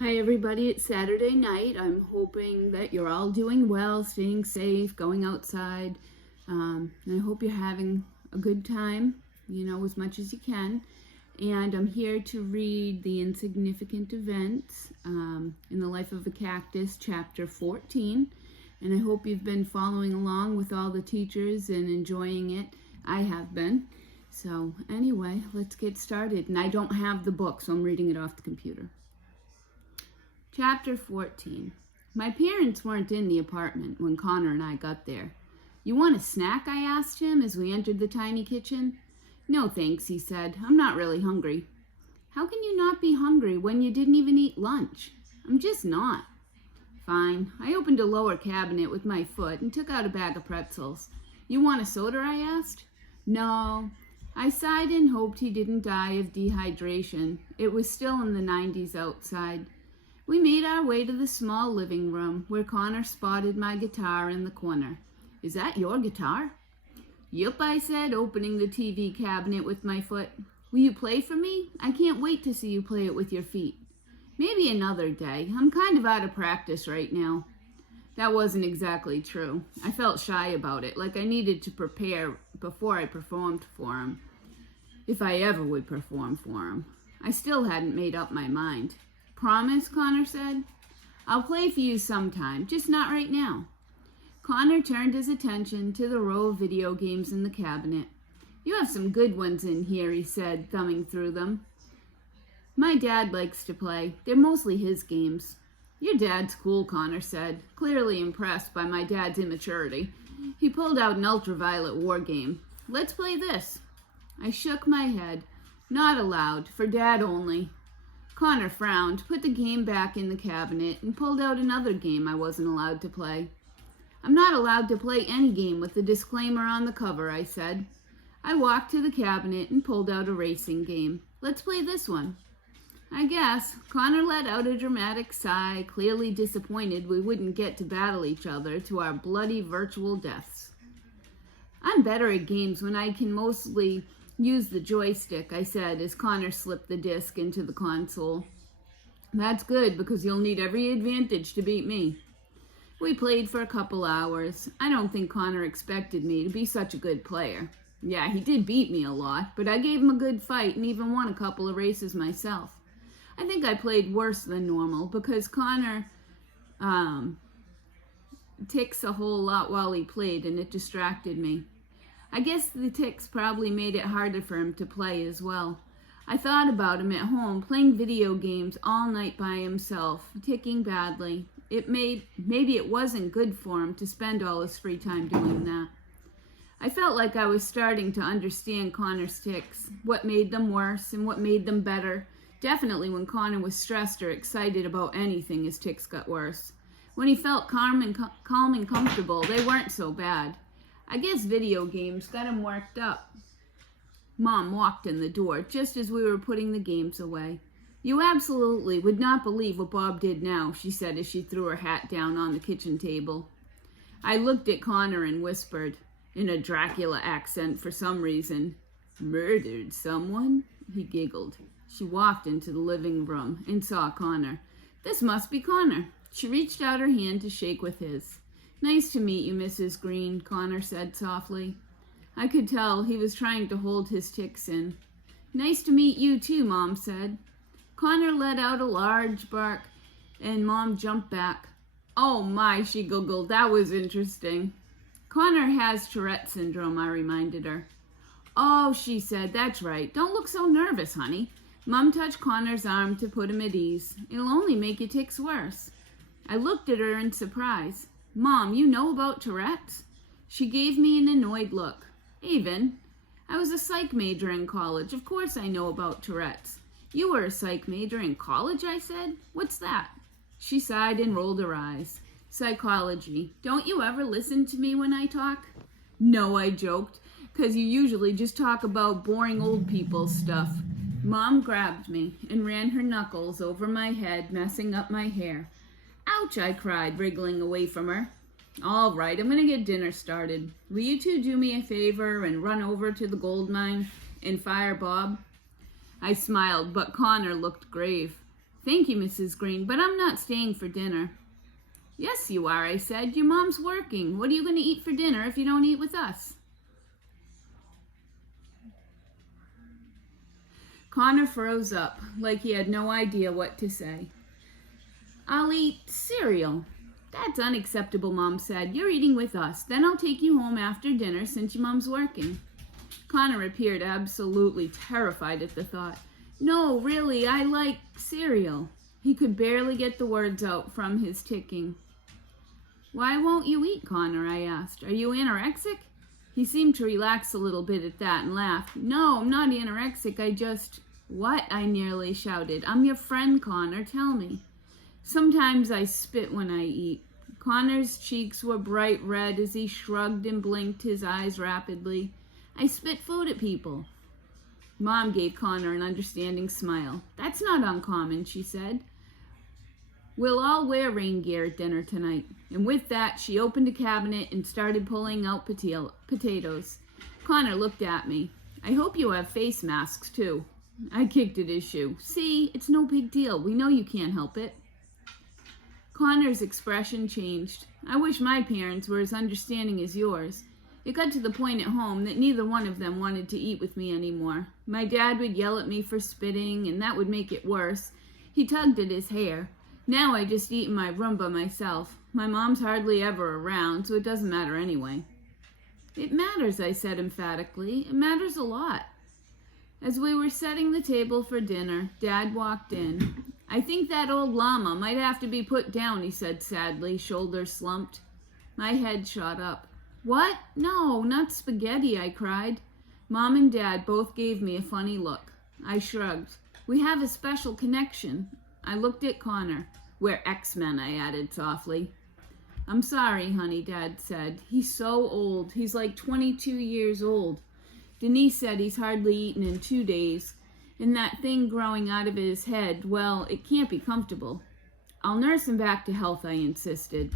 Hi everybody, it's Saturday night. I'm hoping that you're all doing well, staying safe, going outside. And I hope you're having a good time, as much as you can. And I'm here to read the Insignificant Events in the Life of a Cactus, chapter 14. And I hope you've been following along with all the teachers and enjoying it. I have been. So anyway, let's get started. And I don't have the book, so I'm reading it off the computer. Chapter 14. My parents weren't in the apartment when Connor and I got there. "You want a snack?" I asked him as we entered the tiny kitchen. "No, thanks," he said. "I'm not really hungry." "How can you not be hungry when you didn't even eat lunch?" "I'm just not." "Fine." I opened a lower cabinet with my foot and took out a bag of pretzels. "You want a soda?" I asked. "No." I sighed and hoped he didn't die of dehydration. It was still in the 90s outside. We made our way to the small living room, where Connor spotted my guitar in the corner. "Is that your guitar?" "Yup," I said, opening the TV cabinet with my foot. "Will you play for me? I can't wait to see you play it with your feet." "Maybe another day. I'm kind of out of practice right now." That wasn't exactly true. I felt shy about it, like I needed to prepare before I performed for him. If I ever would perform for him. I still hadn't made up my mind. "Promise?" Connor said. "I'll play for you sometime, just not right now." Connor turned his attention to the row of video games in the cabinet. "You have some good ones in here," he said, thumbing through them. "My dad likes to play. They're mostly his games." "Your dad's cool," Connor said, clearly impressed by my dad's immaturity. He pulled out an ultraviolet war game. "Let's play this." I shook my head. "Not allowed, for Dad only." Connor frowned, put the game back in the cabinet, and pulled out another game I wasn't allowed to play. "I'm not allowed to play any game with the disclaimer on the cover," I said. I walked to the cabinet and pulled out a racing game. "Let's play this one." "I guess." Connor let out a dramatic sigh, clearly disappointed we wouldn't get to battle each other to our bloody virtual deaths. "I'm better at games when I can mostly use the joystick," I said as Connor slipped the disc into the console. "That's good, because you'll need every advantage to beat me." We played for a couple hours. I don't think Connor expected me to be such a good player. Yeah, he did beat me a lot, but I gave him a good fight and even won a couple of races myself. I think I played worse than normal because Connor ticks a whole lot while he played, and it distracted me. I guess the tics probably made it harder for him to play as well. I thought about him at home, playing video games all night by himself, ticking badly. Maybe it wasn't good for him to spend all his free time doing that. I felt like I was starting to understand Connor's tics, what made them worse and what made them better. Definitely when Connor was stressed or excited about anything, his tics got worse. When he felt calm and comfortable, they weren't so bad. I guess video games got him worked up. Mom walked in the door just as we were putting the games away. "You absolutely would not believe what Bob did now," she said as she threw her hat down on the kitchen table. I looked at Connor and whispered, in a Dracula accent for some reason, "Murdered someone?" He giggled. She walked into the living room and saw Connor. "This must be Connor." She reached out her hand to shake with his. "Nice to meet you, Mrs. Green," Connor said softly. I could tell he was trying to hold his tics in. "Nice to meet you too," Mom said. Connor let out a large bark, and Mom jumped back. "Oh my," she giggled, "that was interesting." "Connor has Tourette syndrome," I reminded her. "Oh," she said, "that's right. Don't look so nervous, honey." Mom touched Connor's arm to put him at ease. "It'll only make your tics worse." I looked at her in surprise. "Mom, you know about Tourette's?" She gave me an annoyed look. "Avon, I was a psych major in college. Of course I know about Tourette's." "You were a psych major in college?" I said. "What's that?" She sighed and rolled her eyes. "Psychology. Don't you ever listen to me when I talk?" "No," I joked, "'cause you usually just talk about boring old people stuff." Mom grabbed me and ran her knuckles over my head, messing up my hair. "Ouch," I cried, wriggling away from her. "All right, I'm going to get dinner started. Will you two do me a favor and run over to the gold mine and fire Bob?" I smiled, but Connor looked grave. Thank you, Mrs. Green, but I'm not staying for dinner. Yes, you are, I said. Your mom's working. What are you going to eat for dinner if you don't eat with us? Connor froze up, like he had no idea what to say. I'll eat cereal. That's unacceptable, Mom said. You're eating with us. Then I'll take you home after dinner since your mom's working. Connor appeared absolutely terrified at the thought. No, really, I like cereal. He could barely get the words out from his ticking. Why won't you eat, Connor? I asked. Are you anorexic? He seemed to relax a little bit at that and laughed. No, I'm not anorexic. I just... What? I nearly shouted. I'm your friend, Connor. Tell me. Sometimes I spit when I eat. Connor's cheeks were bright red as he shrugged and blinked his eyes rapidly. I spit food at people. Mom gave Connor an understanding smile. That's not uncommon, she said. We'll all wear rain gear at dinner tonight. And with that, she opened a cabinet and started pulling out potatoes. Connor looked at me. I hope you have face masks, too. I kicked at his shoe. See, it's no big deal. We know you can't help it. Connor's expression changed. I wish my parents were as understanding as yours. It got to the point at home that neither one of them wanted to eat with me anymore. My dad would yell at me for spitting, and that would make it worse. He tugged at his hair. Now I just eat in my room by myself. My mom's hardly ever around, so it doesn't matter anyway. It matters, I said emphatically. It matters a lot. As we were setting the table for dinner, Dad walked in. I think that old llama might have to be put down, he said sadly, shoulders slumped. My head shot up. What? No, not spaghetti, I cried. Mom and Dad both gave me a funny look. I shrugged. We have a special connection. I looked at Connor. We're X-Men, I added softly. I'm sorry, honey, Dad said. He's so old. He's like 22 years old. Denise said he's hardly eaten in 2 days. And that thing growing out of his head, well, it can't be comfortable. I'll nurse him back to health, I insisted.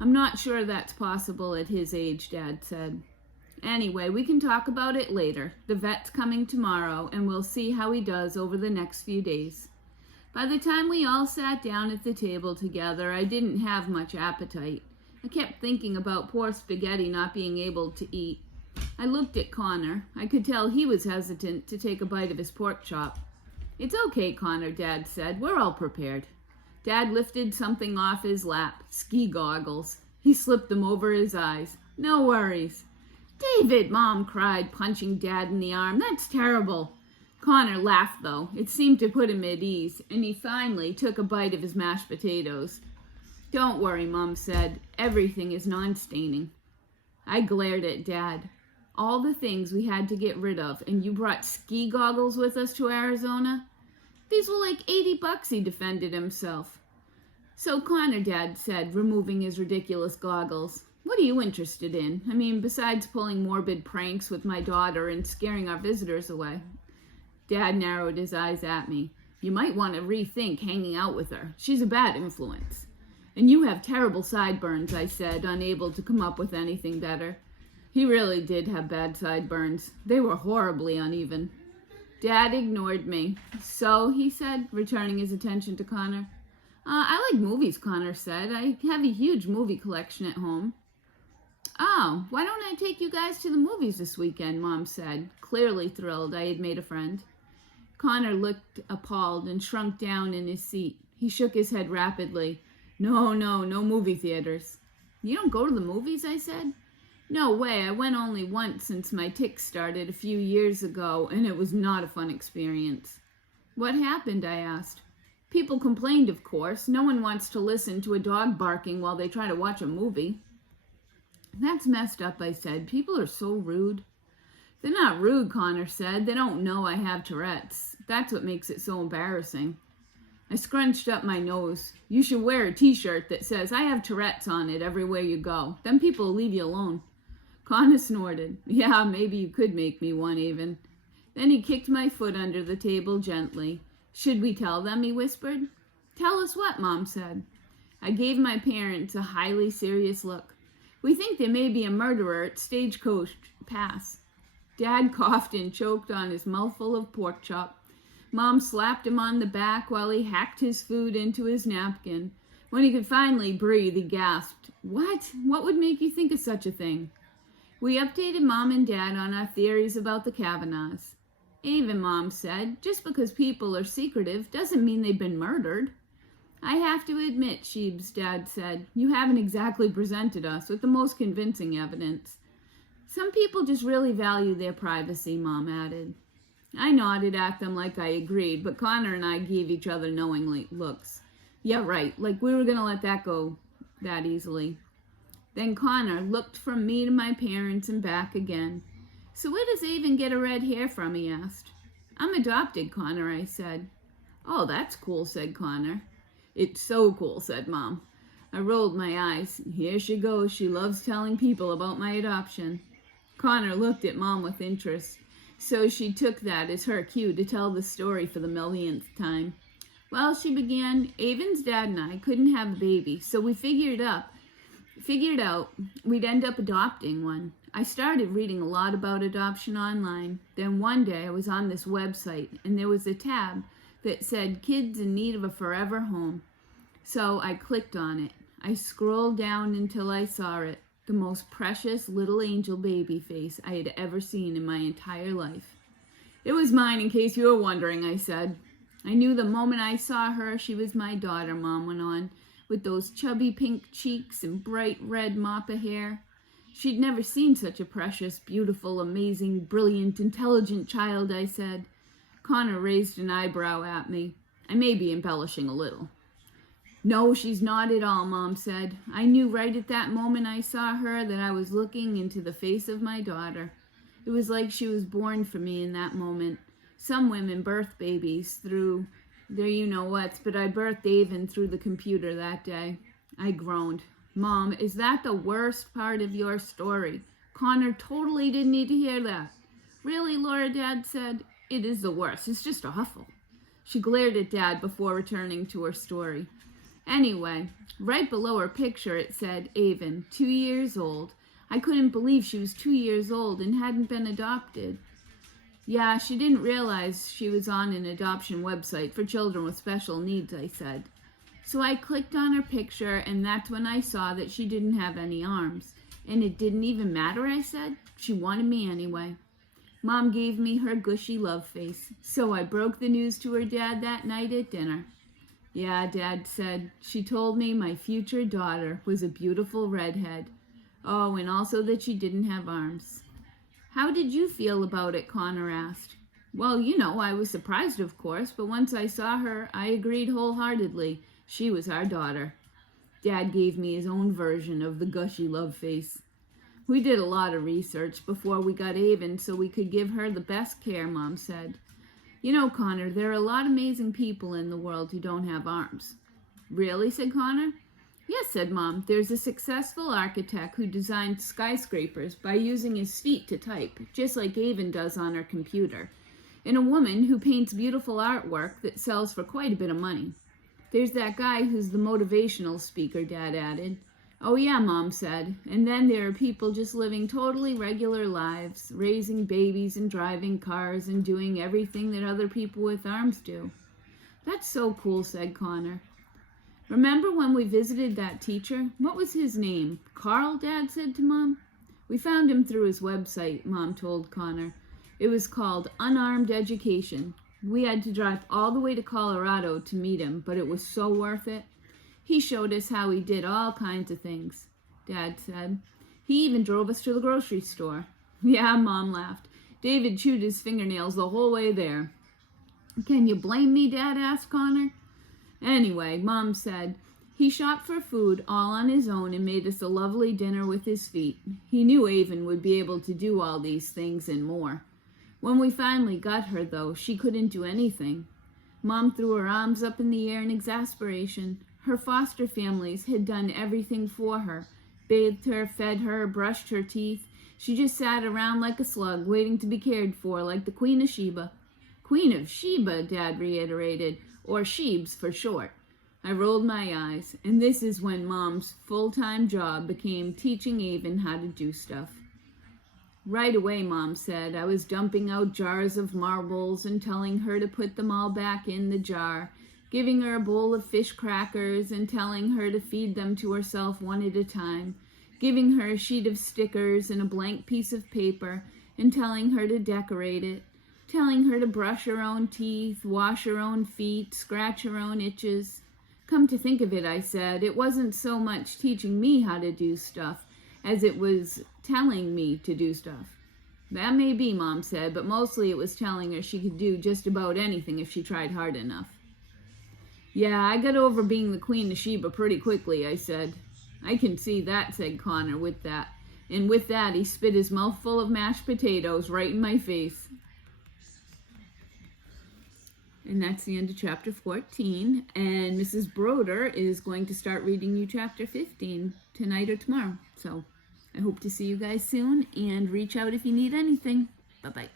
I'm not sure that's possible at his age, Dad said. Anyway, we can talk about it later. The vet's coming tomorrow, and we'll see how he does over the next few days. By the time we all sat down at the table together, I didn't have much appetite. I kept thinking about poor Spaghetti not being able to eat. I looked at Connor. I could tell he was hesitant to take a bite of his pork chop. It's okay, Connor, Dad said. We're all prepared. Dad lifted something off his lap, ski goggles. He slipped them over his eyes. No worries. David, Mom cried, punching Dad in the arm. That's terrible. Connor laughed, though. It seemed to put him at ease, and he finally took a bite of his mashed potatoes. Don't worry, Mom said. Everything is non-staining. I glared at Dad. All the things we had to get rid of, and you brought ski goggles with us to Arizona? These were like $80, he defended himself. So Connor, Dad said, removing his ridiculous goggles. What are you interested in? I mean, besides pulling morbid pranks with my daughter and scaring our visitors away. Dad narrowed his eyes at me. You might want to rethink hanging out with her. She's a bad influence. And you have terrible sideburns, I said, unable to come up with anything better. He really did have bad sideburns. They were horribly uneven. Dad ignored me. So, he said, returning his attention to Connor. I like movies, Connor said. I have a huge movie collection at home. Oh, why don't I take you guys to the movies this weekend, Mom said, clearly thrilled I had made a friend. Connor looked appalled and shrunk down in his seat. He shook his head rapidly. No movie theaters. You don't go to the movies, I said. No way, I went only once since my tics started a few years ago, and it was not a fun experience. What happened, I asked. People complained, of course. No one wants to listen to a dog barking while they try to watch a movie. That's messed up, I said. People are so rude. They're not rude, Connor said. They don't know I have Tourette's. That's what makes it so embarrassing. I scrunched up my nose. You should wear a t-shirt that says, I have Tourette's on it everywhere you go. Then people will leave you alone. Connor snorted. Yeah, maybe you could make me one even. Then he kicked my foot under the table gently. Should we tell them, he whispered. Tell us what, Mom said. I gave my parents a highly serious look. We think there may be a murderer at Stagecoach Pass. Dad coughed and choked on his mouthful of pork chop. Mom slapped him on the back while he hacked his food into his napkin. When he could finally breathe, he gasped, "What? What would make you think of such a thing?" We updated Mom and Dad on our theories about the Kavanaughs. Even Mom said, just because people are secretive doesn't mean they've been murdered. "I have to admit, Sheebs," Dad said, "you haven't exactly presented us with the most convincing evidence." "Some people just really value their privacy," Mom added. I nodded at them like I agreed, but Connor and I gave each other knowing looks. Yeah, right, like we were going to let that go that easily. Then Connor looked from me to my parents and back again. "So where does Avon get a red hair from?" he asked. "I'm adopted, Connor," I said. "Oh, that's cool," said Connor. "It's so cool," said Mom. I rolled my eyes. Here she goes. She loves telling people about my adoption. Connor looked at Mom with interest, so she took that as her cue to tell the story for the millionth time. "Well," she began, "Avon's dad and I couldn't have a baby, so we figured out we'd end up adopting one. I started reading a lot about adoption online. Then one day I was on this website, and there was a tab that said kids in need of a forever home. So I clicked on it. I scrolled down until I saw it, the most precious little angel baby face I had ever seen in my entire life. "It was mine, in case you were wondering," I said. "I knew the moment I saw her she was my daughter," Mom went on, "with those chubby pink cheeks and bright red mop of hair. She'd never seen such a precious, beautiful, amazing, brilliant, intelligent child," I said. Connor raised an eyebrow at me. I may be embellishing a little. "No, she's not at all," Mom said. "I knew right at that moment I saw her that I was looking into the face of my daughter. It was like she was born for me in that moment. Some women birth babies through their you-know-whats, but I birthed Avon through the computer that day." I groaned. "Mom, is that the worst part of your story? Connor totally didn't need to hear that." "Really, Laura?" Dad said. "It is the worst. It's just awful." She glared at Dad before returning to her story. Anyway, right below her picture it said, "Avon, 2 years old." I couldn't believe she was 2 years old and hadn't been adopted. "Yeah, she didn't realize she was on an adoption website for children with special needs," I said. So I clicked on her picture, and that's when I saw that she didn't have any arms. "And it didn't even matter," I said. "She wanted me anyway." Mom gave me her gushy love face, so I broke the news to her dad that night at dinner. "Yeah," Dad said, "she told me my future daughter was a beautiful redhead. Oh, and also that she didn't have arms." "How did you feel about it?" Connor asked. "Well, I was surprised, of course, but once I saw her, I agreed wholeheartedly. She was our daughter." Dad gave me his own version of the gushy love face. "We did a lot of research before we got Avon so we could give her the best care," Mom said. Connor, there are a lot of amazing people in the world who don't have arms." "Really?" said Connor. "Yes," said Mom. "There's a successful architect who designed skyscrapers by using his feet to type, just like Avon does on her computer. And a woman who paints beautiful artwork that sells for quite a bit of money. There's that guy who's the motivational speaker," Dad added. "Oh yeah," Mom said. "And then there are people just living totally regular lives, raising babies and driving cars and doing everything that other people with arms do." "That's so cool," said Connor. "Remember when we visited that teacher? What was his name? Carl?" Dad said to Mom. "We found him through his website," Mom told Connor. "It was called Unarmed Education. We had to drive all the way to Colorado to meet him, but it was so worth it. He showed us how he did all kinds of things," Dad said. "He even drove us to the grocery store." "Yeah," Mom laughed. "David chewed his fingernails the whole way there." "Can you blame me?" Dad asked Connor. Anyway, Mom said, "He shopped for food all on his own and made us a lovely dinner with his feet. He knew Avon would be able to do all these things and more. When we finally got her, though, she couldn't do anything." Mom threw her arms up in the air in exasperation. Her foster families had done everything for her, bathed her, fed her, brushed her teeth. She just sat around like a slug, waiting to be cared for, like the Queen of Sheba. "Queen of Sheba," Dad reiterated, or Sheebs for short. I rolled my eyes, and this is when Mom's full-time job became teaching Avon how to do stuff. Right away, Mom said. I was dumping out jars of marbles and telling her to put them all back in the jar, giving her a bowl of fish crackers and telling her to feed them to herself one at a time, giving her a sheet of stickers and a blank piece of paper and telling her to decorate it, telling her to brush her own teeth, wash her own feet, scratch her own itches. Come to think of it, I said, it wasn't so much teaching me how to do stuff as it was telling me to do stuff. That may be, Mom said, but mostly it was telling her she could do just about anything if she tried hard enough. Yeah, I got over being the Queen of Sheba pretty quickly, I said. I can see that, said Connor with that. And with that, he spit his mouth full of mashed potatoes right in my face. And that's the end of chapter 14. And Mrs. Broder is going to start reading you chapter 15 tonight or tomorrow. So I hope to see you guys soon, and reach out if you need anything. Bye-bye.